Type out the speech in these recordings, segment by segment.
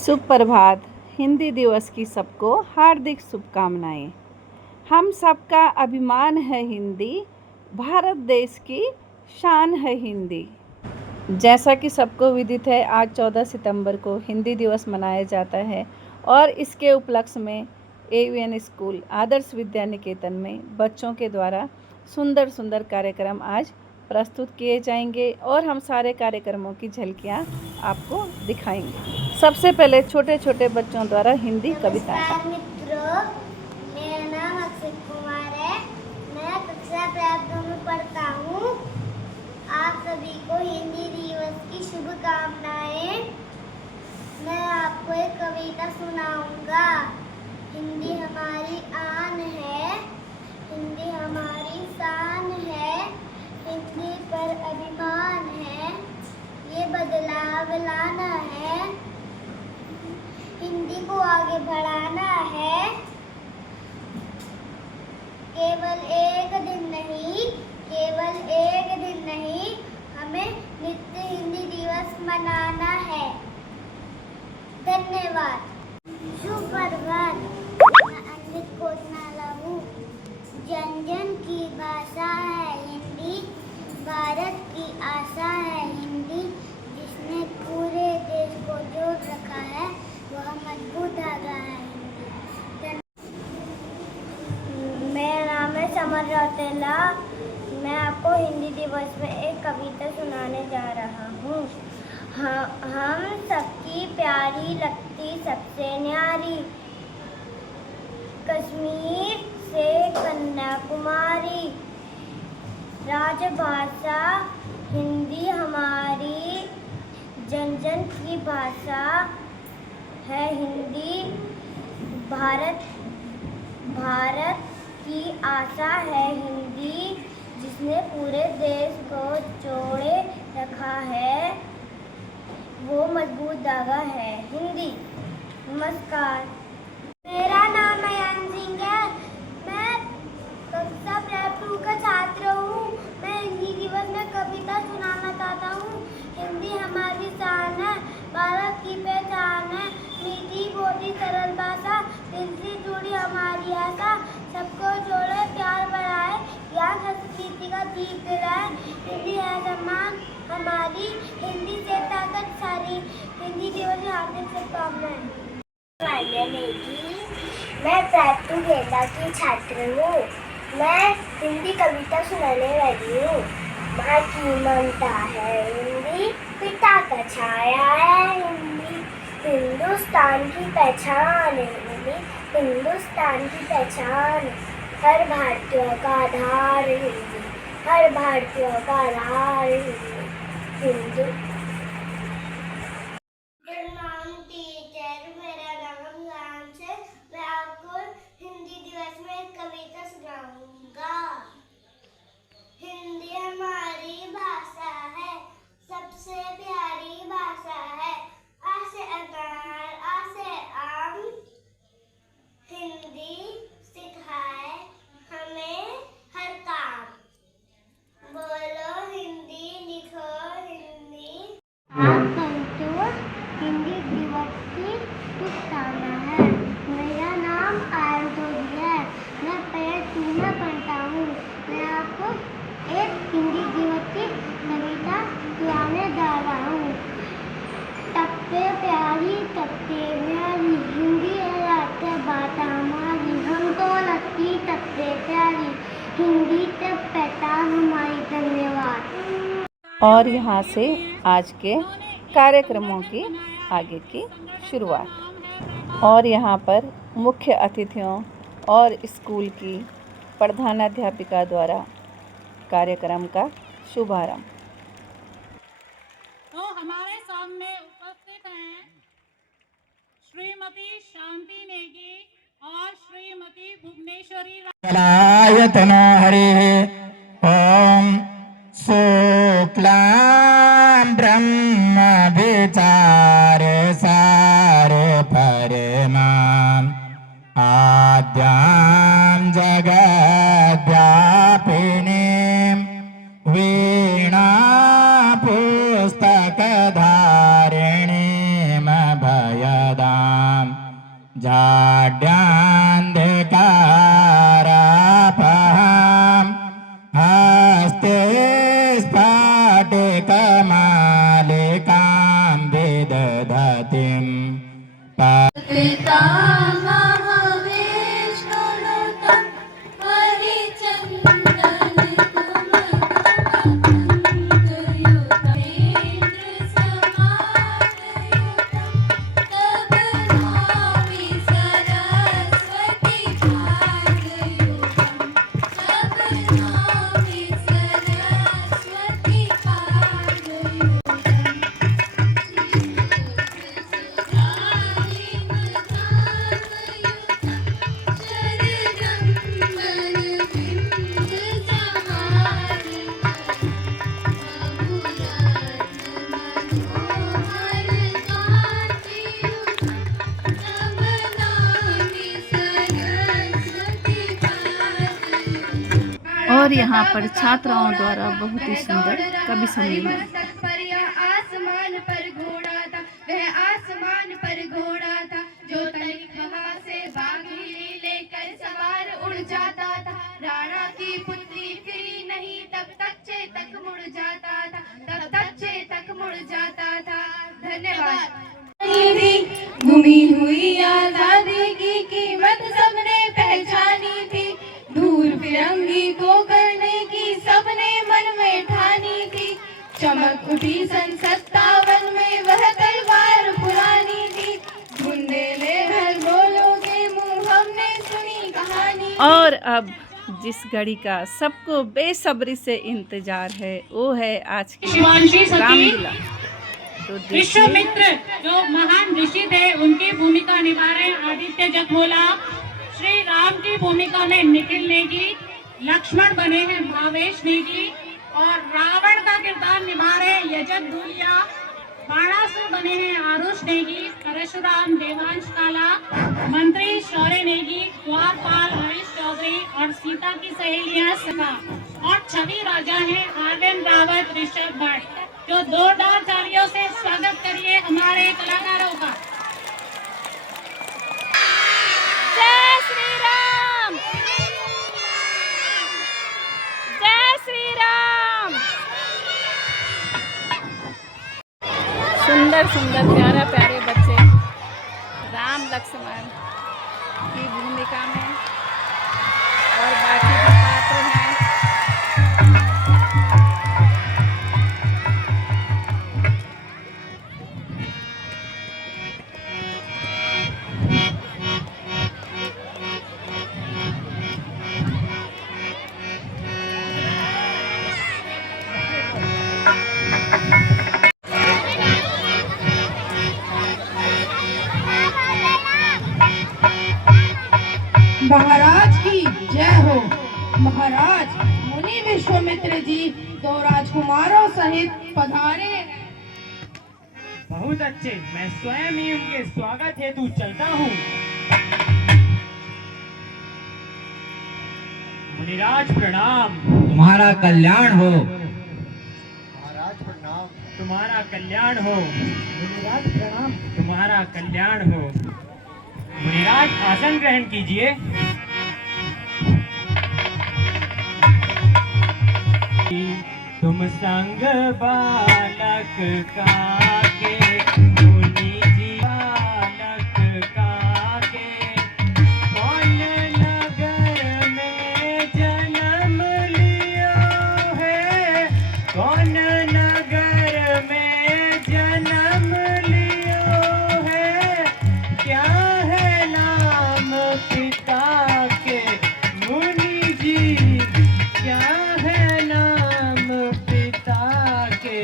सुप्रभात। हिंदी दिवस की सबको हार्दिक शुभकामनाएं। हम सबका अभिमान है हिंदी, भारत देश की शान है हिंदी। जैसा कि सबको विदित है, आज 14 सितंबर को हिंदी दिवस मनाया जाता है और इसके उपलक्ष्य में AVN स्कूल आदर्श विद्या निकेतन में बच्चों के द्वारा सुंदर सुंदर कार्यक्रम आज प्रस्तुत किए जाएंगे और हम सारे कार्यक्रमों की झलकियाँ आपको दिखाएंगे। सबसे पहले छोटे छोटे बच्चों द्वारा हिंदी कविताएं। मित्रों, मेरा नाम अक्षय कुमार है। मैं कक्षा प्राप्त में पढ़ता हूँ। आप सभी को हिंदी दिवस की शुभकामनाएं। मैं आपको एक कविता सुनाऊंगा। हिंदी हमारी आन है, हिंदी हमारी शान है, हिंदी पर अभिमान है, ये बदलाव लाना है, हिंदी को आगे बढ़ाना है। केवल एक दिन नहीं, हमें नित्य हिंदी दिवस मनाना है। धन्यवाद। सुप्रभात। मैं अंकित कोतनाला हूँ। जन जन की भाषा है हिंदी, भारत की आशा है हिंदी, जिसने पूरे देश को जोड़ रखा है, वह मजबूत धागा है हिंदी। मेरा नाम है समर रौतेला। मैं आपको हिंदी दिवस में एक कविता सुनाने जा रहा हूँ। हम सबकी प्यारी लगती सबसे न्यारी, कश्मीर से कन्याकुमारी, राजभाषा हिंदी हमारी, जन जन की भाषा है हिंदी, भारत की आशा है हिंदी, जिसने पूरे देश को जोड़े रखा है, वो मजबूत धागा है हिंदी। नमस्कार। मेरा नाम अयान सिंह है। मैं कक्षा प्राप्त का छात्र हूँ। मैं हिंदी दिवस में कविता सुनाना चाहता हूँ। हिंदी हमारी शान है, भारत की पहचान है, मीठी बोली सरल भाषा, दिल से जुड़ी हमारी आशा, सबको जोड़े प्यार बढ़ाए, ज्ञान संस्कृति का दीप जलाए, हिंदी है सम्मान हमारी, हिंदी से ताकत सारी। हिंदी दिवस की हार्दिक शुभकामनाएं। मैं प्राप्त गेंदा की छात्र हूँ। मैं हिंदी कविता सुनाने वाली हूँ। माँ की ममता है हिंदी, पिता का छाया है हिंदी, हिंदुस्तान की पहचान है हिंदी, हिंदुस्तान की पहचान, हर भारतीय का आधार हिंदी, हर भारतीय का आधार हिंदी, हिंदू। मेरा नाम लांच है। मैं आपको हिंदी दिवस में एक कविता सुनाऊंगा। हिंदी हमारी भाषा है, सबसे प्यारी भाषा है, आ से अनार, आ से आम, हिंदी सिखाए हमें हर काम। बोलो हिंदी, लिखो हिंदी। आप सबको हिंदी दिवस की शुभकामना है। मेरा नाम आयुष है। मैं PhD में पढ़ता हूँ। मैं आपको एक हिंदी दिवस की कविता सुनाने जा रहा हूँ। तबसे प्यारी तबसे न्यारी, हिंदी है राष्ट्र भाषा हमारी, हम तो लगती तबसे प्यारी, हिंदी से पहचान हमारी। धन्यवाद। और यहाँ से आज के कार्यक्रमों की आगे की शुरुआत। और यहाँ पर मुख्य अतिथियों और स्कूल की प्रधानाध्यापिका द्वारा कार्यक्रम का शुभारंभ। तो हमारे सामने उपस्थित हैं श्रीमती शांति नेगी और श्रीमती भुवनेश्वरी कलायतनो हरिः ओम शुक्लां ब्रह्म विचार सार परमां आद्यां जगद्व्यापिनीं वीणा पुस्तकधारिणीं भयदारिणीं और यहाँ पर छात्राओं द्वारा बहुत ही सुंदर कवि सम्मेलन। आसमान पर घोड़ा था, वह आसमान पर घोड़ा था, जो तनिक हवा से बागी लेकर सवार उड़ जाता था। राणा की पुत्री फिरी नहीं, तब तक चेतक मुड़ जाता था, तब तक चेतक मुड़ जाता था। धन्यवाद। घूमी हुई आजादी की कीमत सबने पहचानी थी, दूर फिरंगी को करने की सबने मन में ठानी थी। चमक उठी सन 57 में वह तलवार पुरानी थी, बुंदेले भर बोलों के मुंह हमने सुनी कहानी। और अब जिस घड़ी का सबको बेसब्री से इंतजार है वो है आज की शिवांशी सती, रामलीला। तो विश्वामित्र जो महान ऋषि थे उनकी भूमिका निभा रहे आदित्य जगमोला, श्री राम की भूमिका में निखिल नेगी, लक्ष्मण बने हैं भावेश नेगी, और रावण का किरदार निभा रहे यजक धूलिया, बाणासुर बने हैं आरुष नेगी, परशुराम देवांश काला, मंत्री शौर्य नेगी, द्वारपाल हरीश चौधरी और सीता की सहेलियां सखा, और छवि राजा हैं आर्यन रावत ऋषभ भट्ट। जो जोरदार तालियों से स्वागत करिए हमारे कलाकारों का। जय श्री राम, जय श्री राम। सुंदर सुंदर प्यारे प्यारे बच्चे राम लक्ष्मण की भूमिका में और बाकी जो पात्र हैं महाराज की जय हो। महाराज मुनि विश्वामित्र जी दो राजकुमारों सहित पधारे। बहुत अच्छे, मैं स्वयं ही उनके स्वागत हेतु चलता हूँ। मुनिराज प्रणाम। तुम्हारा कल्याण हो। महाराज प्रणाम। तुम्हारा कल्याण हो। मुनिराज प्रणाम। तुम्हारा कल्याण हो। मुनिराज आसन ग्रहण कीजिए। तुम संग बालक काके, मुनि जी बालक काके, कौन नगर में जन्म लियो है, कौन नगर में जन्म लियो है, क्या है नाम पिता के मुनि जी, क्या है नाम पिता के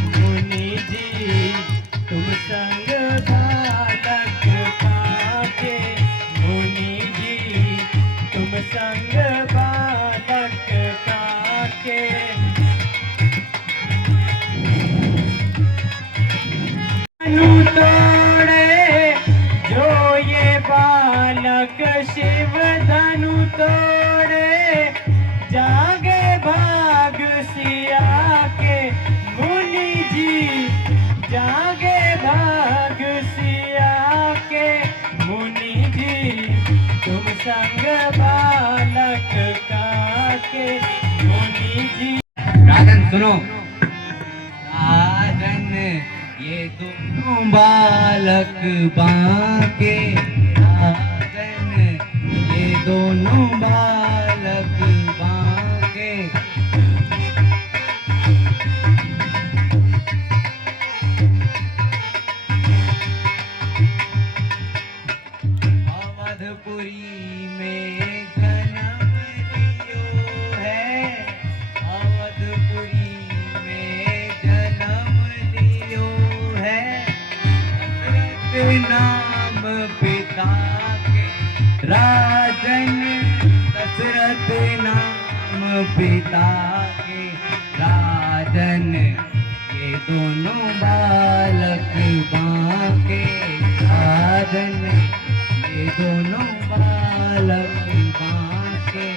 मुनि जी, तुम संग बालक काके मुनि जी, तुम संग बालक काके। धनु तोड़े जो ये बालक शिव धनु तोड़े, जागे भाग सिया के मुनि जी, जागे भाग सिया के मुनि जी, तुम संग बालक काके मुनि जी। राजन सुनो। राजन ये दोनों बालक बांके, राजन ये दोनों बालक बांके, अवधपुरी में जन्म लियो है, अवधपुरी में जन्म लियो है, दशरथ नाम पिता के राजन, दशरथ नाम पिता के राजन, ये दोनों बालक बांके, राजन ये दोनों बालक बांके।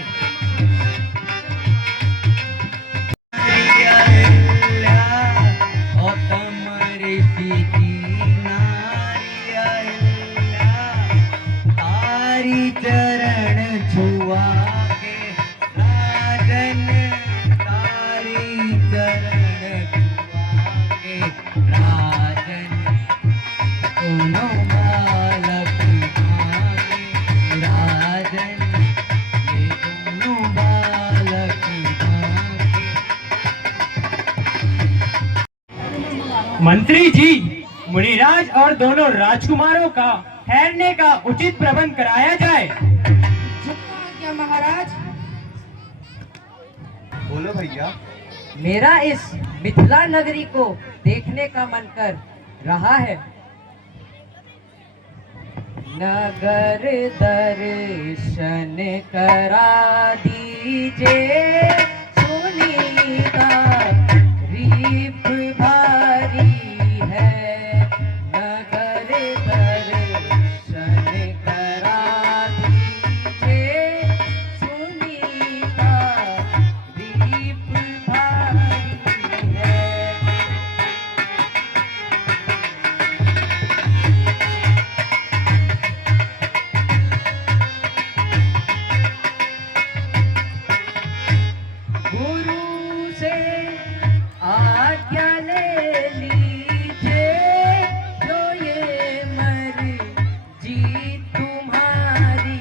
मंत्री जी, मुनिराज और दोनों राजकुमारों का ठहरने का उचित प्रबंध कराया जाए। क्या महाराज? बोलो भैया। मेरा इस मिथिला नगरी को देखने का मन कर रहा है। नगर दर्शन करा दीजिए, सुनीता रीफ भारी है। नगर दर्शन करा दीजिए, सुनीता रीफ भारी है। गुरु से आज्ञा ले लीजिए, जो ये मर्जी तुम्हारी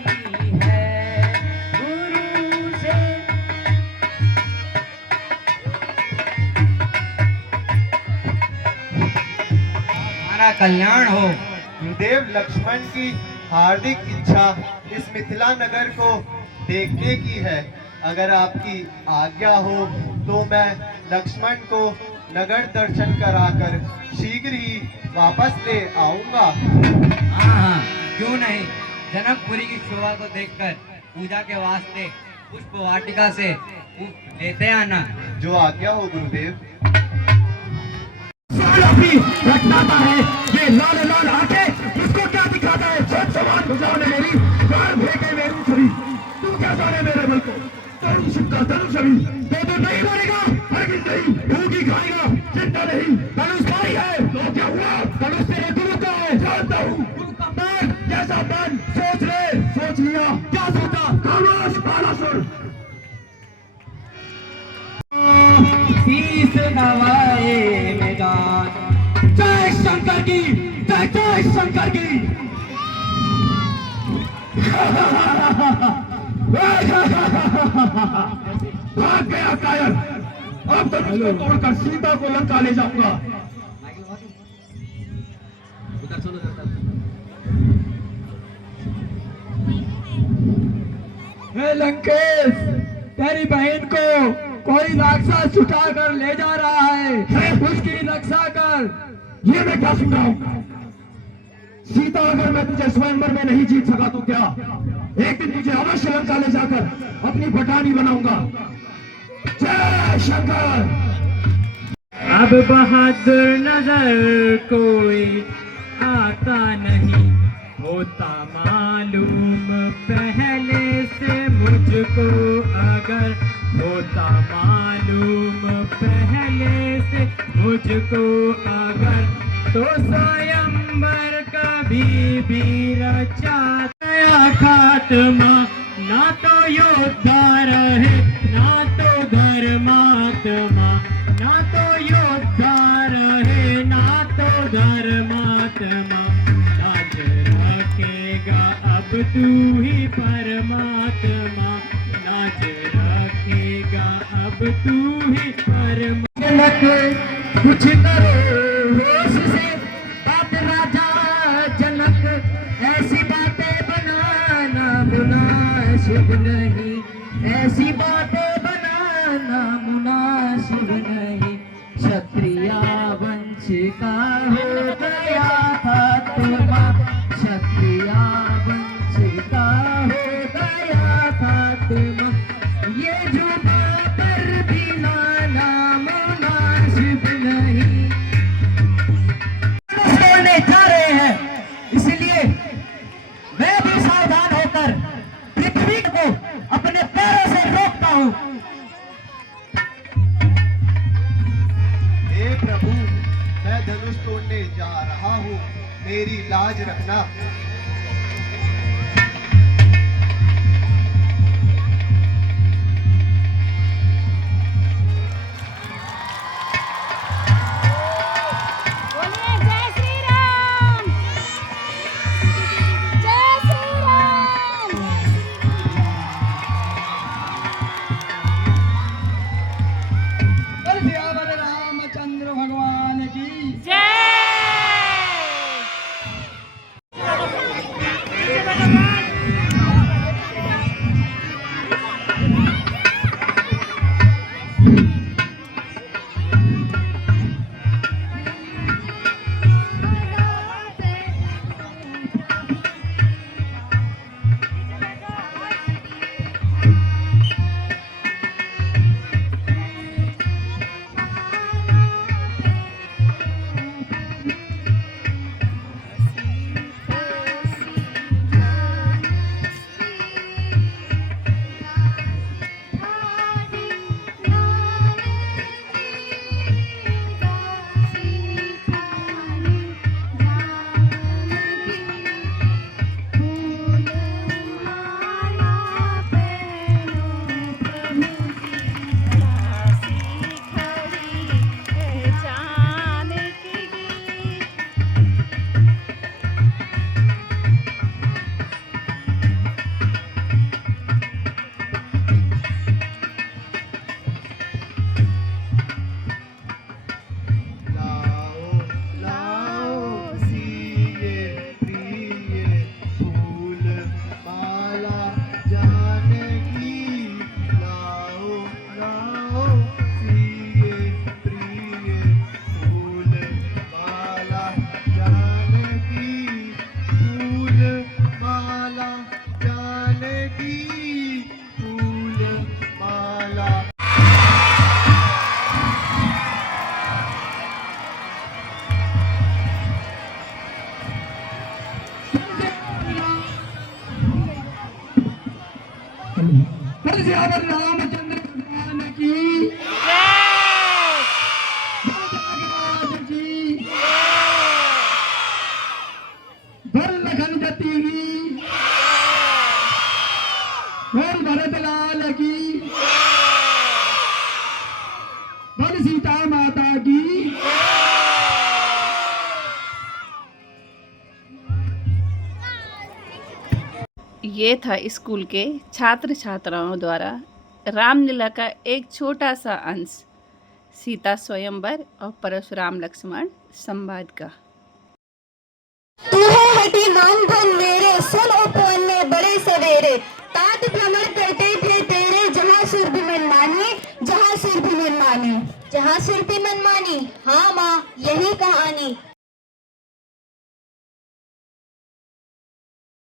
है। गुरु से हमारा कल्याण हो। गुरुदेव लक्ष्मण की हार्दिक इच्छा इस मिथिला नगर को देखने की है। अगर आपकी आज्ञा हो तो मैं लक्ष्मण को नगर दर्शन कराकर शीघ्र ही वापस ले आऊंगा। हाँ, क्यों नहीं। जनकपुरी की शोभा को देखकर पूजा के वास्ते पुष्प वाटिका से पुष्प लेते आना। जो आज्ञा हो गुरुदेव। रखता है ये लाल लाल आके इसको क्या दिखाता है? सब सवाल बुझाने मेरी बार फेंके मेरी छवि। तू क्या जाने मेरे बल को? धनुष का धनुष अभी तो नहीं मरेगा, हरगिज नहीं भूखी खाएगा। चिंता नहीं, धनुष भाई है तो क्या हुआ? धनुष तेरे गुरु का है, जानता हूँ। गुरु का प्लान कैसा प्लान? सोच ले। सोच लिया। क्या सोचा? खामोश बालासुर। शीश नवाए मैदान। जय शंकर की जय, जय शंकर की। भाग गया कायर। अब तो इसको तोड़कर सीता को लंका ले जाऊंगा। हे लंकेश, तेरी बहन को कोई राक्षस उठा कर ले जा रहा है, उसकी रक्षा कर। ये मैं क्या सुन रहा हूँ? सीता अगर मैं तुझे स्वयंवर में नहीं जीत सका तो क्या, एक दिन तुझे अवश्य लंका ले जाकर अपनी भटानी बनाऊंगा। जय शंकर। अब बहादुर नजर कोई आता नहीं, होता मालूम पहले से मुझको। अगर होता मालूम पहले से मुझको अगर, तो स्वयंवर कभी भी रचाया खात्मा। ना तो योद्धा रहे ना तो धर्मात्मा, ना तो योद्धा रहे ना तो धर्मात्मा। लाज रखेगा अब तू ही परमात्मा, लाज रखेगा अब तू ही परमात्मा। कुछ करो होश से बात राजा जनक, ऐसी बातें बनाना मुनासिब नहीं, ऐसी बातें बनाना मुनासिब नहीं। क्षत्रिया वंश का हो गया खात्मा, क्षत्रिया वंश का हो गया खात्मा। ये जुबा पर भी लाना मुनासिब नहीं। तोड़ने जा रहे हैं, इसलिए मैं भी सावधान होकर पृथ्वी को अपने पैरों से रोकता हूँ। हे प्रभु, मैं धनुष तोड़ने जा रहा हूँ, मेरी लाज रखना। बोलिए जय श्री राम। जय श्री राम। रामचंद्र भगवान की जय। बोल सीता माता की। ये था स्कूल के छात्र छात्राओं द्वारा रामलीला का एक छोटा सा अंश, सीता स्वयंवर और परशुराम लक्ष्मण संवाद का। तू है हटी नाम धन मेरे, सुन उपवन में बड़े सवेरे, तात भ्रमण करते थे तेरे, जहाँ सुर भी मनमानी, जहाँ सुर भी मनमानी, जहाँ सुर भी मनमानी। हाँ माँ, यही कहानी।